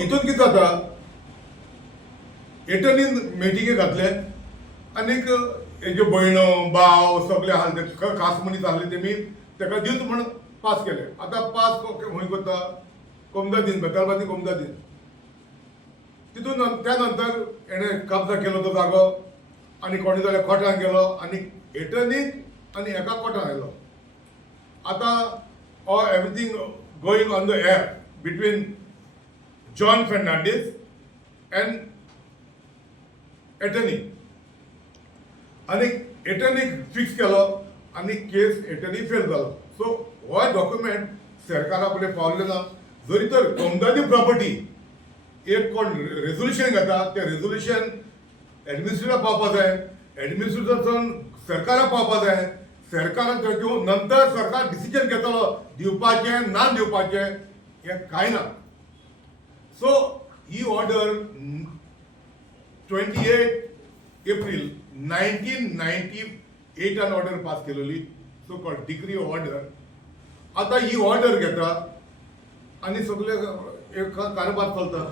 हितून कितें जाता एटर्नीन मिटिंगे घातले आनीक हेजे भयणो भाव सगळे आसले ते खास मनीस आसले तेमी ताका दिवचो म्हणून पास केले. आतां पास खंय करता कोमदा दिन बेतालबाती कोमदा दिन तितून त्या नंतर हेणें कब्जा केलो तो जागो आनी कोणी जाल्यार कोर्टान गेलो आनी एटर्नीक आनी एका कोर्टान आयलो. आतां everything going on the air between John Fernandes end attorney आनी एटर्नीक फिक्स केलो आनी केस एटर्नी फेल जालो. सो हो डॉक्युमेंट सरकारा कडेन पावले ना. जरी तर कोमदादी प्रॉपर्टी एक कोण रेजोल्युशन घेता ते रेजोल्युशन एडमिनिस्ट्रेटरा पावपा जाय, एडमिनिस्ट्रेटरान सरकारा पावपा जाय, सरकारान ते घेवन नंतर सरकार डिसिजन घेतलो दिवपाचें ना दिवपाचें हें कांय ना. सो ही ऑर्डर 28 एप्रील 1998 ऑर्डर पास केलेली सो कॉल्ड डिग्री ऑर्डर. आतां ही ऑर्डर घेता आनी सगळे एक कारबार चलता.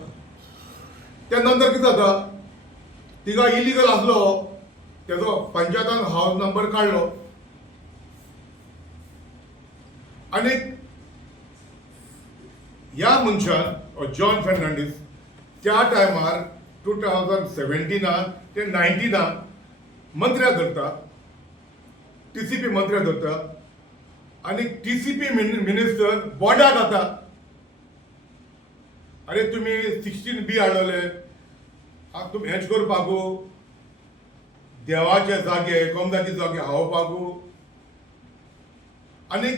त्या नंतर कितें जाता तिका इलिगल आसलो तेजो पंचायतान हावस नंबर काडलो आनी ह्या मनशान जॉन फेर्नांडीस त्या टायमार 2017 ते 19 मंत्र्या धरता, TCP मंत्र्या धरता आनी TCP मिनिस्टर बोर्डाक जाता. अरे तुम्ही 16B हाडले तुमी हेच करपाकू देवाचे जागे कोमदाचे जागे हावोवपाकू आनी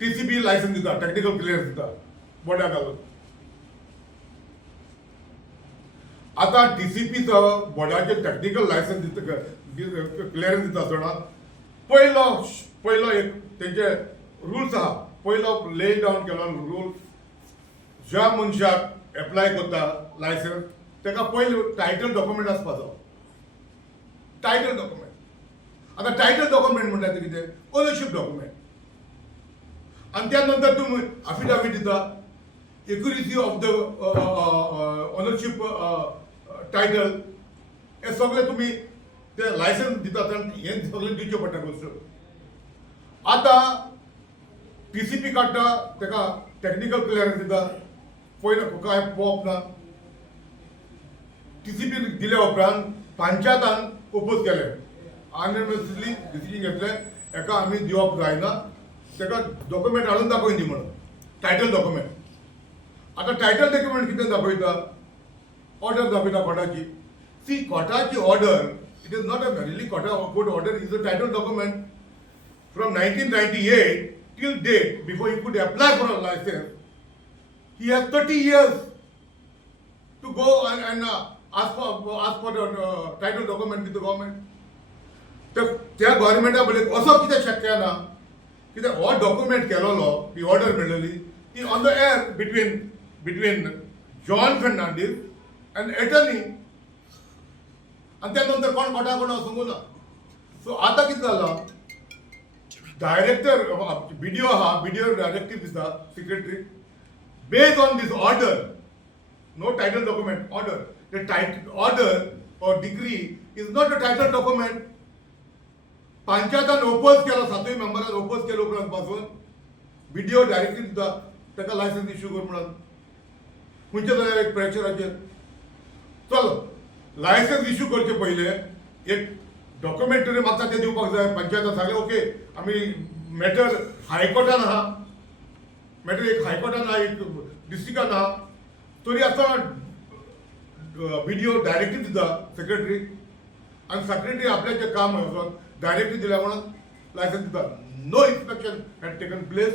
TCP लायसन्स दिता, टेक्निकल क्लियरन्स दिता बोर्डाक घालून. आतां TCPचो बोर्डाचे टेक्निकल लायसन्स दिता क्लियरन्स दिता आसतना पयलो एक तेंचे रुल्स आहा. पयलो ले डावन केलो रूल ज्या मनशाक एप्लाय करता लायसन्स ताका पयलो टायटल डॉक्युमेंट आसपाचो. Title document. आतां टायटल डॉक्युमेंट म्हणटा ते कितें ओनरशीप डॉक्युमेंट आनी त्या नंतर तुमी अफिडावीट दिता accuracy of the ownership title हे सगळे तुमी ते लायसन्स दितात आनी हे सगळे दिवचे पडटा गोश्ट. आतां TCP काडटा ताका टेक्निकल क्लियरन्स दिता पयलो काय पोवप ना. TCP दिल्या उपरांत पंचायतान ओपोज केले अनएमनेसली डिसिजन घेतले हेका आमी दिवप जायना ताका डॉक्युमेंट हाडून दाखोवन दी म्हणून टायटल डॉक्युमेंट. आतां टायटल डॉक्युमेंट कितें दाखयता ऑर्डर दाखयता कोर्टाची. सी कोर्टाची order it is not a really court order is a title document from 1998 till date before he could apply for a license. He has 30 years to go and ask for the title document with the government. तर त्या गव्हर्मेंटा कडेन असो कितें शक्य ना कित्याक हो document केलोलो ती ऑर्डर मेळिल्ली ती on the air between John Fernandes end attorney आनी त्या नंतर कोण कोर्टाक कोण सांगू ना. सो आतां कितें जालां डायरेक्टर BDO आहा BDO डायरेक्टीव दिता secretary based on this order no title document order. The title order or degree is not a title document. पंचायतान ओपोज केलो 7 मेंबरान ओपोज केलो उपरांत पासून BDO डायरेक्टली दिता ताका लायसन्स इश्यू कर म्हणून खंयच्या जाल्यार एक प्रेशराचेर. चलो लायसन्स इश्यू करचे पयले एक डॉक्युमेंट तरी म्हाका ते दिवपाक जाय. पंचायतान सांगलें ओके आमी मॅटर हायकोर्टान आहा मॅटर एक हायकोर्टान आहा एक डिस्ट्रिक्टान आहा तरी आसतना BDO डायरेक्टली दिता सेक्रेटरी आनी सेक्रेटरी आपल्याचें काम वचोन डायरेक्टली दिल्या म्हणून लायसन्स दिता. No inspection had taken place.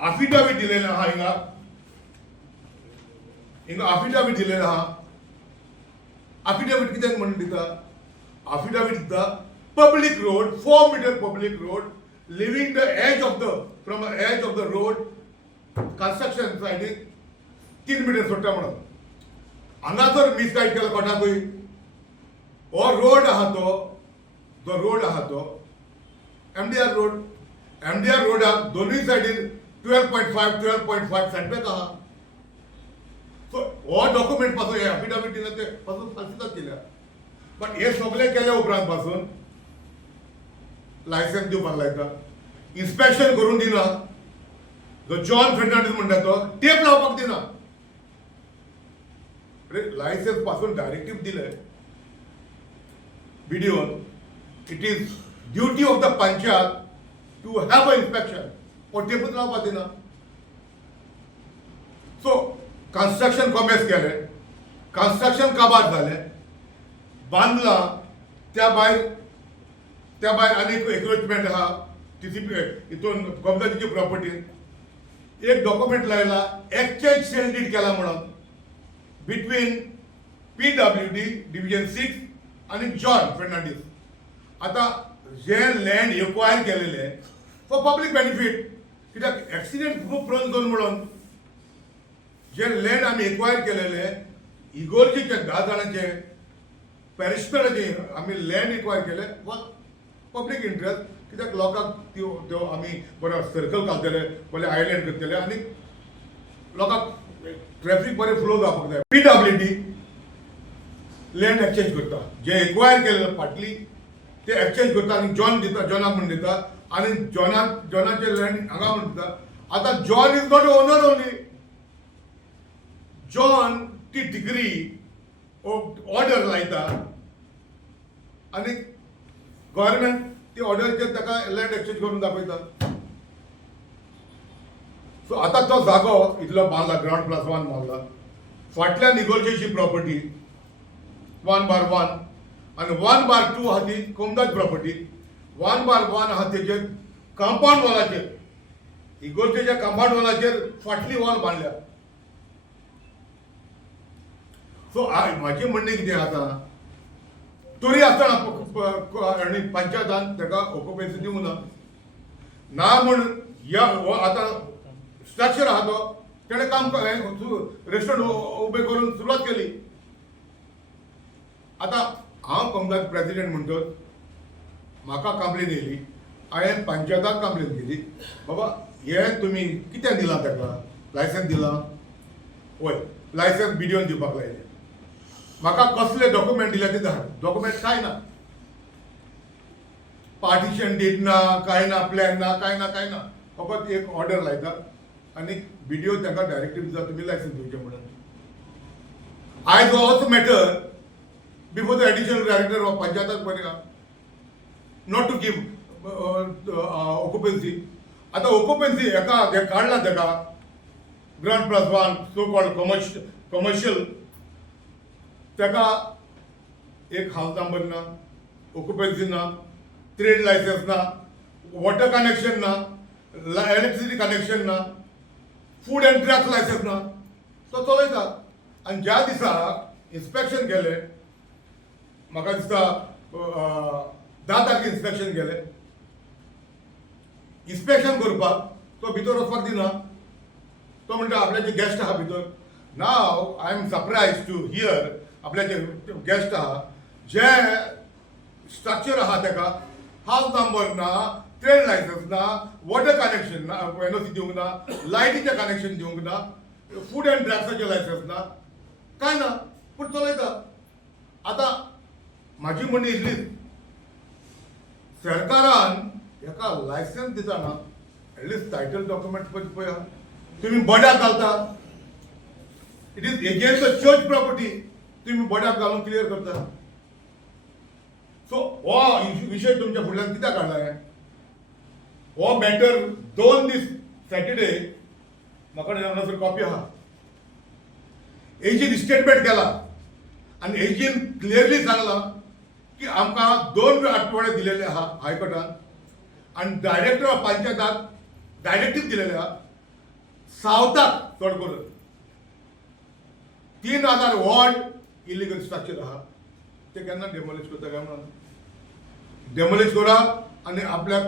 Affidavit दिलेलें आहा हिंगा अफिडावीट दिलेलें आहा. अफिडावीट कित्याक म्हणून दिता अफिडावीट दिता public road 4 metre public road leaving the edge of the from edge of the road construction सायडीक 3 मीटर सोडटा म्हणून. हांगा जर मिसगायड केलो कोर्टाकूय हो रोड आहा तो MDR रोडाक दोनूय सायडीन 12.5 सेटबॅक आहा. सो हो डॉक्युमेंट पासून हे एफिडेविट दिलं ते पासून फालसितात केल्या. बट हे सगळे केल्या उपरांत पासून लायसन्स दिवपाक लायता, इन्स्पेक्शन करून दिना, जो जॉन फेर्नांडीस म्हणटा तो टेप लावपाक दिना. लायसन्स पासून डायरेक्टिव्ह दिले बीडीओन, it is duty of the panchayat to have a inspection, पण टेपूच लावपाक दिना. सो कन्स्ट्रक्शन कॉमेस केले, कन्स्ट्रक्शन काबार झाले, बांधला, त्या भायर आनी एन्क्रोचमेंट आहा टीसीपी हितून कब्जाची प्रॉपर्टी. एक डॉक्युमेंट लायला एक्सचेंज सेल डीड केला म्हणून बिटवीन PWD डिव्हिजन 6 आणि जॉन फेर्नांडीस. आता जे लँड एक्वायर केलेले फॉर पब्लीक बेनिफीट, कित्याक एक्सिडेंट खूप प्रोन झोन म्हणून जे लँड आमी एक्वायर केलेले इगोर्जीचे 10 जाणांचे पॅरिशनराचे आमी लँड एक्वायर केले फॉर पब्लीक इंटरेस्ट. कित्याक लोकांक त्यो आमी बरो सर्कल घालतले, बरे आयलँड करतले आनी लोकांक ट्रॅफिक बरें फ्लो जावपाक जाय. PWD लँड एक्सचेंज करता, जे एक्वायर केलेले फाटली ते एक्सचेंज करता आनी जॉन दिता, जॉनाक म्हणून दिता आनी जॉनाचे लँड हांगा म्हणून दिता. आतां John is not owner only, John ती डिग्री ऑर्डर लायता आनी गव्हर्मेंट ती ऑर्डरचेर ताका लँड एक्सचेंज करून दाखयता. सो आतां तो जागो इतलो बांदला, ग्राउंड प्लस 1 बांदला, फाटल्या निगोर्जेची प्रॉपर्टी 1/1 आनी 1/2 आहा ती कोमदाज प्रॉपर्टी. 1/1 आहा तेजेर कंपाऊंड वॉलाचेर, इगोर्जेच्या कंपाऊंड वॉलाचेर फाटली वॉल बांदल्या. सो म्हाजें म्हणणें कितें आसा, तरी आसतना आनी पंचायतान ताका ऑक्युपेन्सी दिवंक ना म्हूण आतां स्ट्रक्चर आहा तो तेणें काम रेस्टॉरंट उबें करून सुरवात केली. आतां हांव कमदाद प्रेसिडेंट म्हणटो, म्हाका कंप्लेन येयली, हांवें पंचायताक कंप्लेन केली, बाबा हे तुमी कित्याक दिलां ताका लायसन्स दिलां? वय लायसन्स बीडीओन दिवपाक लायलें. म्हाका कसले डॉक्युमेंट दिले ते धाड, डॉक्युमेंट काय ना, पार्टिशन डीड ना, काय ना, प्लॅन ना, काय ना, फकत एक ऑर्डर लायता आनी बीडीओ तांकां डायरेक्टिव्ह दिता तुमी लायसन्स दिवचें म्हणून. I go also matter before the additional director of पंचायताक बरें नॉट टू गिव ऑक्युपेन्सी. आतां ऑक्युपेन्सी हेका काडला ताका ground plus 1 so called commercial, ताका एक हाऊस नंबर ना, ऑक्युपेन्सी ना, ट्रेड लायसन्स ना, वॉटर कनेक्शन ना, इलेक्ट्रिसिटी कनेक्शन ना, फूड एंड ड्रग्स लायसन्स ना, तो चलयता. आनी ज्या दिसा इन्स्पेक्शन केलें, म्हाका दिसता 10 तारखेर इन्स्पेक्शन केलें, इन्स्पेक्शन करपाक तो भितर वचपाक दिना. तो म्हणटा आपल्याचे गेस्ट आहा भितर. नाव I am surprised to hear आपल्याचे गेस्ट आहा जे स्ट्रक्चर आहा ताका हाऊस नंबर ना, ट्रेड लायसन्स ना, वॉटर कनेक्शन ना, एनओसी दिवंक ना, लायटीचें कनेक्शन दिवंक ना, फूड एंड ड्रग्साचें लायसन्स ना, काय ना, पूण चलयता. आतां म्हाजी म्हणणी इतलीच, सरकारान हेका लायसन्स दितना एटलिस्ट टायटल डॉक्युमेंट पळय तुमी बड्याक घालता, it is against the church property, तुमी बड्याक घालून क्लियर करता. सो हो विशय तुमच्या फुडल्यान कित्याक हाडला? हो मॅटर 2 दीस सॅटर्डे म्हाका हांगासर कॉपी आहा, एजीन स्टेटमेंट केला आनी एजीन क्लियरली सांगला की आमकां 2 आठवडे दिलेले आहा हायकोर्टान आनी डायरेक्टर ऑफ पंचायताक डायरेक्टीव दिलेले आहा सावथाक चड करून 3000 वॉर्ड इलिगल स्ट्रक्चर आहा ते केन्ना डेमोलिश करता काय म्हणून, डेमोलिश करा आनी आपल्याक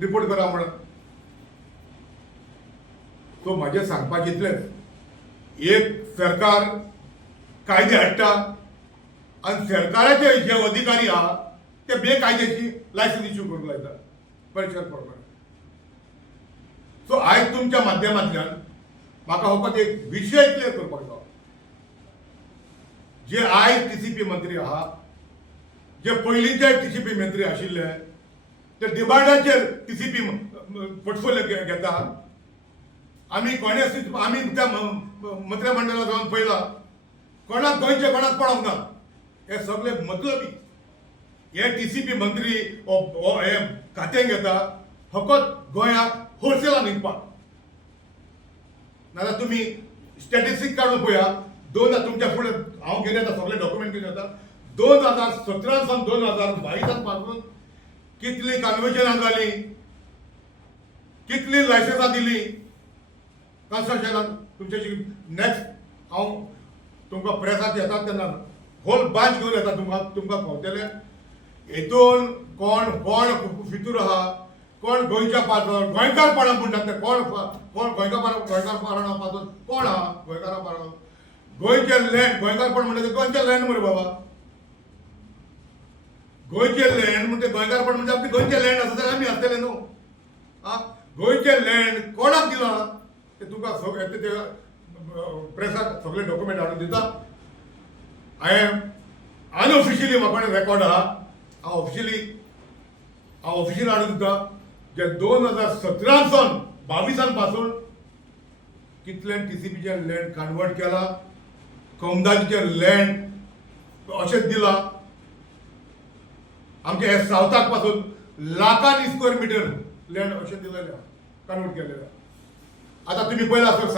रिपोर्ट करा म्हणून. सो म्हाजें सांगपाचें इतलेंच, एक सरकार कायदे हाडटा आनी सरकाराचे जे अधिकारी आहा ते बेकायदेची लायसन्स इश्यू करूंक लायता परिसर प्रमाणे. सो आयज तुमच्या माध्यमांतल्यान म्हाका फकत एक विशय क्लियर करपाक जाय जे आयज TCP मंत्री आहा, जे पयलींचे TCP मंत्री आशिल्ले ते डिमांडाचेर TCP पोर्टफोलियो घेता. आमी आमी त्या मंत्रिमंडळात जावन पळयला, कोणाक गोंयचे कोणाक पडोंक ना. हे सगळे मतलबी हे TCP मंत्री हे खातें घेता फकत गोंयाक होलसेलान विकपाक. नाजाल्यार तुमी स्टॅटिस्टिक्स काडून पळया. तुमच्या फुडें हांव घेवन येता, सगळे डॉक्युमेंट घेवन येता. 2017 सावन 2022 पासून कितली कन्वेन्शनां जाली, कितली लायसन्सां दिली कन्स्ट्रक्शनाक. तुमच्याशी नेक्स्ट हांव तुमकां प्रेसाक येता तेन्ना होल बांच घेवन येता, तुमकां पावतले. हेतून कोण भितूर आहा, कोण गोंयच्या गोंयकारपणा म्हणटात ते कोण गोंयकारपणा पासून कोण आहा गोंयकारापणा. गोंयचे लँड गोंयकारपण म्हणटा ते गोंयचे लँड मरे बाबा. गोंयचे लँड म्हणटा गोंयकारपण म्हणजे आपली गोंयचे लँड आसा जाल्यार आमी आसतले न्हू. गोंयचे लँड कोणाक दिला ते तुमकां ते प्रेसाक सगळे डॉक्युमेंट हाडून दिता. हांवें अनऑफिशियली म्हाका रेकॉर्ड आहा, हांव ऑफिशियल हाडून दिता. जे 2017 सावन 22 पासून कितल्यान TCPचे लँड कन्वर्ट केला, कौमदाजीचे लँड अशेंच दिला. आमच्या हे सावथाक पासून लाखांनी स्क्वेअर मिटर लँड अशें दिलेले कन्वर्ट केलेले. आतां तुमी पळयला आसत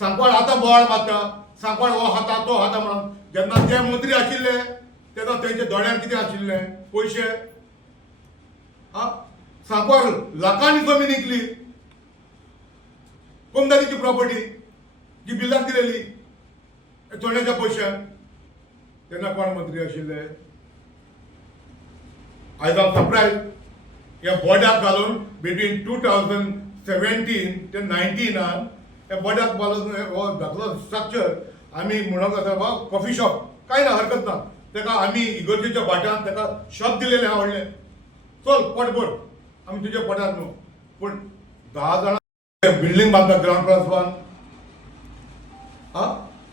सांकवाळ आतां बोवाळ मारता, सांकवाळ हो हाता तो हाता म्हणून. जेन्ना ते मंत्री आशिल्ले तेन्ना तेंचे दोळ्यार कितें आशिल्ले पयशे. सांकवाळ लाखांनी जमीन विकली, कोमदारीची प्रॉपर्टी जी बिल्डाक दिलेली चोण्याच्या पयशान. तेन्ना कोण मंत्री आशिल्ले. आयज हांव सरप्रायज ह्या बोर्डाक घालून बिटवीन 2017 ते 19 ह्या बोर्डाक घालून हो दाखलो स्ट्रक्चर आमी म्हणूंक जाता बाबा कॉफी शॉप कांय ना, हरकत ना. तेका आमी इगर्जेच्या भाटान तेका शॉप दिलेलें आहा व्हडलें. चल पोटभर आमी तुज्या पोटांत न्हू. पूण 10 जाणां बिल्डींग बांदता ग्राउंड प्लस 1.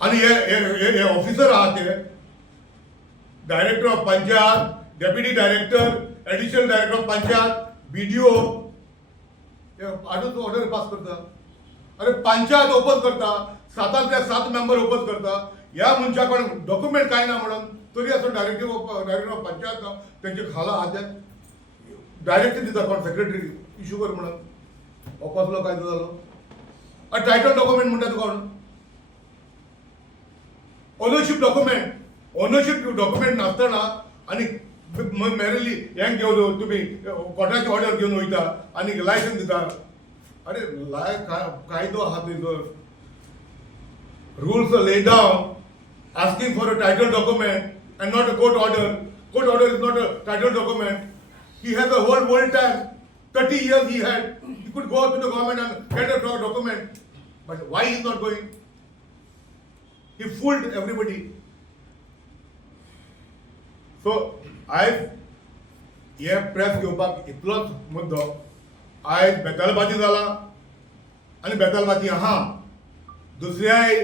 आनी हे ऑफिसर आहा ते director of panchayat, deputy director, additional director of panchayat, BDO हाडून ऑर्डर पास करता. अरे पंचायत ओपन करता, 7 मेंबर ओपन करता. ह्या मनशा कोण डॉक्युमेंट कांय ना म्हणून तरी असो डायरेक्टर ऑफ पंचायत तेंचे खाला हात्याक डायरेक्ट दिता कोण सेक्रेटरी इश्यू कर म्हणून. हो कसलो कायदो जालो. टायटल डॉक्युमेंट म्हणटा कोण. ओनरशीप डॉक्युमेंट नासतना आनी मेरेली हें घेवन तुमी कोर्टाची ऑर्डर घेवन वयता आनी लायसन्स दिता. अरे कायदो आहा तेजो. rules are laid down asking for a title document and not a court order. Court order is not a title document. He has a whole world time. 30 years he had. He could go to the government and get a document. But why he is not going? He fooled everybody. So हे press घेवपाक इतलोच मुद्दो. आयज बेतालबाजी जाला आनी बेतालबाजी आहा दुसऱ्याय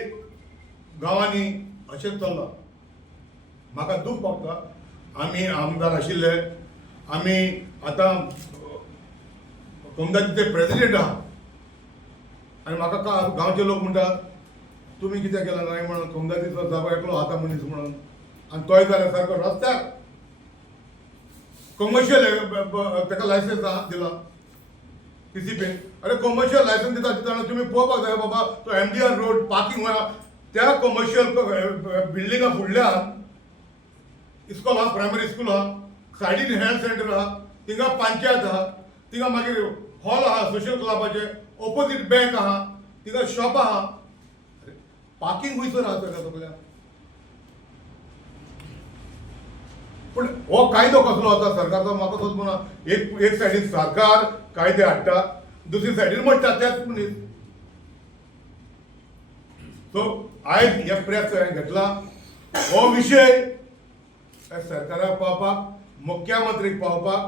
गांवांनी अशेंच चल्लां. म्हाका दूख भोगता. आमी आमदार आशिल्ले, आमी आतां कोमदाजीचे प्रेसिडेंट आहा आनी म्हाका गांवचे लोक म्हणटा तुमी कितें केलां काय म्हणून. कोमदाजीचो जागो एकलो आतां मनीस म्हणून. आनी तोय जाल्यार सारको रस्त्यार कमर्शियल ताका लायसन्स दिला TCPन. अरे कमर्शियल लायसन्स दितना तुमी पळोवपाक जाय बाबा तो MDR रोड पार्किंग त्या कमर्शियल बिल्डिंगा फुडल्यान इस्कॉल आहा, प्रायमरी स्कूल आहा, सायडीन हेल्थ सेंटर आहा, थिंगा पंचायत आहा, थिंगा मागीर हॉल आहा सोशल क्लबाचे, ऑपोजीट बँक आहा, थिंगा शॉप आहा. पार्किंग खंयसर आहा सगळ्या सगळ्या. पूण हो कायदो कसलो आसा सरकारचो म्हाका तोच म्हणा. एक सायडीन सरकार कायदे हाडटा, दुसरी सायडीन म्हणटा त्याच मनीस. सो आयज हे प्रेस घेतला हो विशय सरकाराक पावपाक, मुख्यमंत्रीक पावपाक,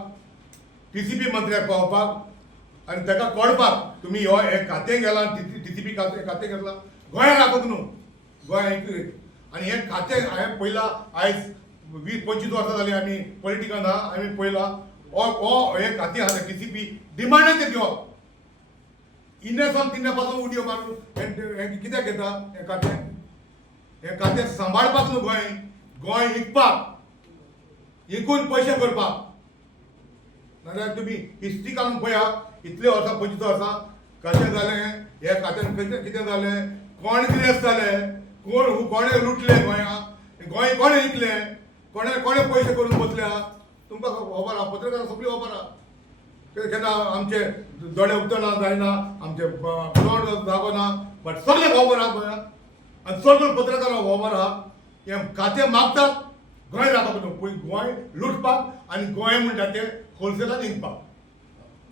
TCP मंत्र्याक पावपाक आनी ताका कळपाक तुमी हे खातें गेलां TCP खातें घेतलां गोंयांत आपूक न्हू. गोंय आनी हें खातें हांवें पयलां आयज 20-25 वर्सां जालीं आमी पॉलिटिकान आहा आमी पयलां हो हें खातें आहा TCP डिमांड ते दिवप इन्नेसान तिन्ने पासून उडयो मारून हें कित्याक घेता हें खातें सांबाळपाक न्हू गोंय विकपाक विकून पयशे करपाक नाजाल्यार तुमी हिस्ट्री काडून पळयात इतले वर्सां 25 वर्सां कशें जालें हे खात्यान कशें कितें जालें कोण गिरेस्त जाले कोणे लुटले गोंय कोणे विकलें कोणे पयशे करून बसल्या तुमकां खबर आहा पत्रकारां सगळीं खबर आहा केन्ना आमचे दोळे उक्तना जायना आमचे तोंड जागोना बट सगळें खबर आहा गोंयांत आनी चड करून पत्रकारांक खबर आहा हें खातें मागतात गोंय राखप न्हू पूण गोंय लुटपाक आनी गोंय म्हणटा तें होलसेलान विकपाक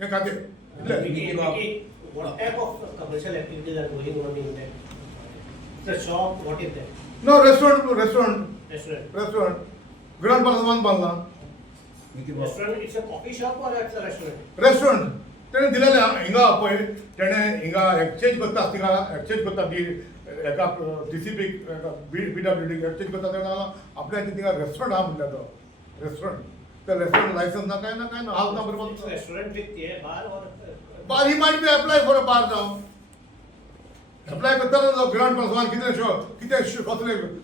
हें खातें इतलें. What type of commercial activities are going on in there? The shop, what is that? No, restaurant. Restaurant. Grand Palace one बांदला. Restaurant, it's a coffee shop or it's a restaurant? Restaurant. तेणें दिलेलें हिंगा पळय तेणें हिंगा exchange करता थिंगा exchange करता ती एका TCP PWD एक्सचेंज करता तेन्ना आपल्या थिंगा रेस्टॉरंट आहा म्हणटा तो रेस्टॉरंट त्या रेस्टॉरंट लायसन्स ना काय ना हांव ना बरोबर It's a restaurant with a bar or bar he might be apply for a bar now apply करता ना ग्रांड प्लस वन कितें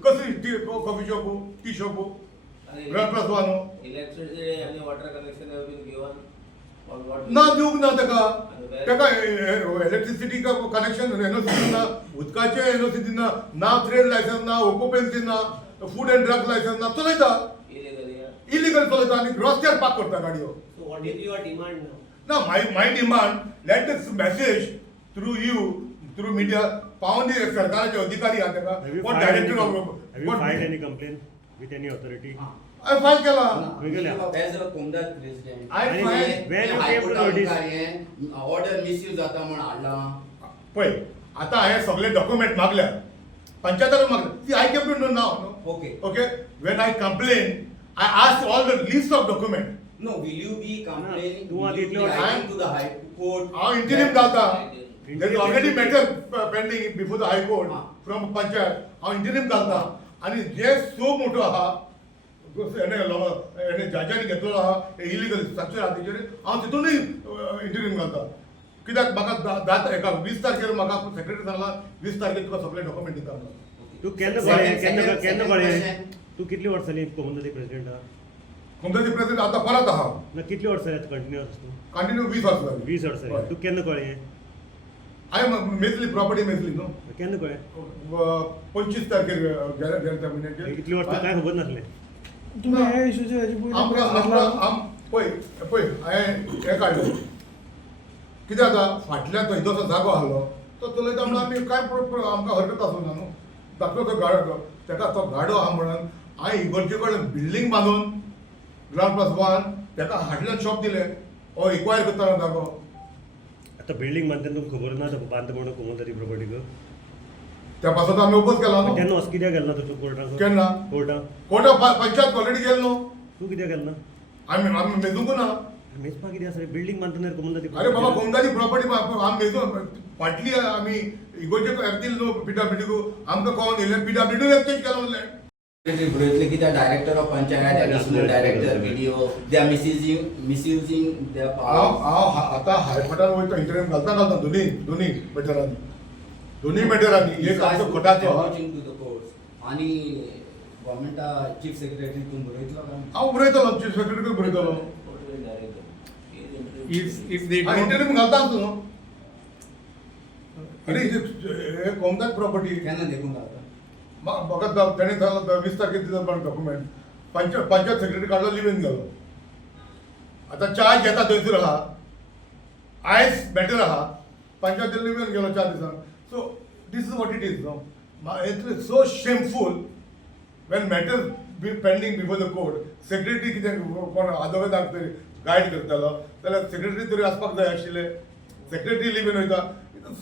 कसली coffee shop tea shop grant plus one Electricity and water connection have been given or what? ना दिवंक ना तेका electricity connection NOC दिना उदकाचे एनओसी दिना ना ट्रेड लायसन्स ना ऑक्युपेन्सी ना फूड एंड ड्रग लायसन्स ना चलयता Illegal, yeah. इलिगल चलयता आनी रस्त्यार पार्क करता गाडयो. so what is your demand now? Now, my demand, let this message through you, through media, found the सरकाराचे अधिकारी आहात तेका, what director of, Have you filed any complaint with any authority? I filed केला. As a Kumdat president, I filed. When you High came to Court notice? अधिकारी order misuse जाता म्हण हाडला. पळय आता हांवें सगळे डॉक्युमेंट मागल्या पंचायताक मागल्या ती I kept it now Okay. When I complained I asked all the list of document No, will you be complaining? तू Will you आधी be इतले writing to the High Court? हांव इंटरिम घालता Interim. there is already matter pending before the high court from panchayat हांव interim घालता आनी जे so मोठो आहा एने जजांनी घेतलो आहा इलिगल स्ट्रक्चर आहा तेजेर हांव तितूनय इंटरिम घालता कित्याक म्हाका एका 20 तारखेर म्हाका सेक्रेटरी सांगला 20 तारखेर तुका सगळे डॉक्युमेंट दिता म्हणून. तू केन्ना Second कळ्ळें question. तू कितली वर्सांनी कोमंदती प्रेसिडेंट आहा कोमदाची प्रेसिडेंट आता परत आहा ना कितली वर्सां जाता कंटिन्युअस तू कंटिन्यू 20 वर्सां जाली. 20 वर्सां हय. तू केन्ना कळ्ळें हांवें मेजली प्रॉपर्टी मेजली न्हू केन्ना कळ्ळें 25 तारखेर गेल्या म्हयन्याचेर इतली वर्सां काय खबर नासलें तुम्ही ह्या इशूचे हेची पयलीं पळय हांवें हें काडलें कितें जाता फाटल्यान थंय जसो जागो आसलो तो चलयता म्हणून आमी कांय आमकां हरकत आसूं ना न्हू धाकटो तो गाडो तेका तो गाडो आहा म्हणून हांवें इगर्जे कडेन बिल्डींग बांदून ग्राउंड प्लस वन तेका हाटल्यान शॉप दिलें हो इक्वायर करताना जागो आतां बिल्डींग बांदतना तुमकां खबर ना बांद म्हणून कोमंदती प्रॉपर्टीक त्या पासून आमी ओपोज केला न्हू तेन्ना वच कित्याक गेलो ना तूं कोर्टाक केन्ना कोर्टाक पंचायत ऑलरेडी गेलो न्हू तू कित्याक गेलो ना आमी मेजूंक ना मेजपा कितें आसा रे बिल्डींग बांदतना कोमंदती अरे बाबा कोमदाची प्रॉपर्टी आमी मेजून फाटली आमी इगोर्जे येतील न्हू PWD आमकां कोण येयलें PWD एक्सचेंज केलो म्हणलें Secretary बरयतले की त्या director of panchayat, additional director, BDO, they are misusing their powers. हांव आतां हायकोर्टान वयता इंटरव्यू घालता दोनी मॅटरांनी एक आमचो कोर्टाचो Approaching to the courts. आणि गव्हर्नमेंटा चीफ सेक्रेटरी तूं बरयतलो काय? हांव बरयतलो चीफ सेक्रेटरी बरयतलो If they don't, इंटरव्यू घालताच न्हू आनी हे कोमदात प्रॉपर्टी केन्ना देखून जाता? म्हाका तेणें सांगलो 20 तारखेर दिता पण डॉक्युमेंट पंचायत सेक्रेटरी काडलो लिव्हीन गेलो आतां चार्ज घेता थंयसर आहा आयज मॅटर आहा पंचायत लिव्हीन गेलो 4 दिसांक so this is what it is no it's so shameful when matter be pending before the court secretary कितें कोण आदवोगादाक तरी गायड करतालो जाल्यार सेक्रेटरी तरी आसपाक जाय आशिल्ले सेक्रेटरी लिव्हीन वयता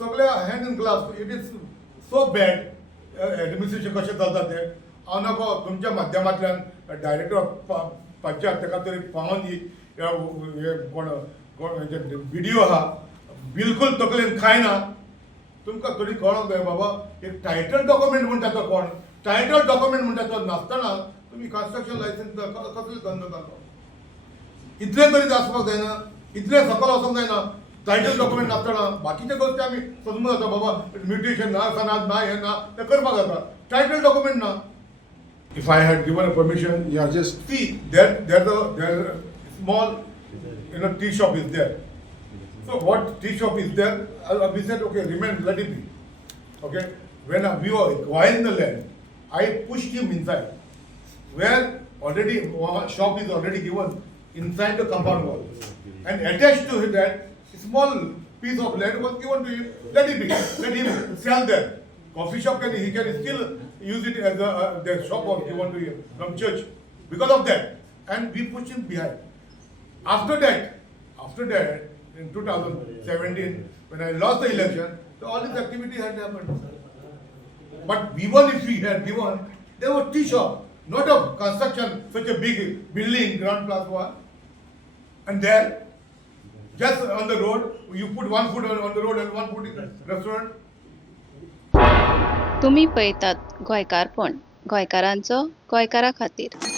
सगळे hand in glass it is so bad administration कशें चलता तें हांव नाको तुमच्या माध्यमांतल्यान डायरेक्टर ऑफ पंचायत ताका तरी पावोन हे कोण व्हिडिओ आहा बिलकुल तकलेन खायना तुमकां तरी कळोंक जाय बाबा एक टायटल डॉक्युमेंट म्हणटा तो कोण टायटल डॉक्युमेंट म्हणटा तो नासतना तुम्ही कन्स्ट्रक्शन लायसन्स कसले धंदो जालो इतले तरी आसपाक जायना इतले सकल वचोंक जायना टायटल डॉक्युमेंट नासतना बाकीचे गोष्टी आमी समजून जाता बाबा म्युटेशन ना सनाद ना हे ना ते करपाक जाता टायटल डॉक्युमेंट ना if I had given a permission Yeah, just see there small tea shop is there. So what tea shop is there? We said okay, remain, let it be. Okay, when we were acquiring the land, I pushed him inside, where already shop is already given inside the compound wall, and attached to it that small piece of land was given to him. Let it be, let him sell there. Coffee shop he can still use it as the shop was given to him from church. Because of that, and we pushed him behind. After that, in 2017, when I lost the election, so all this activity had happened. But even if we had given, there was tea shop, not a construction, such a big building, ground plus one. And there, just on the road, you put one foot on the road and one foot in the restaurant. तुम्ही पळयतात गोंयकारपण गोंयकारांचो गोंयकारा खातीर.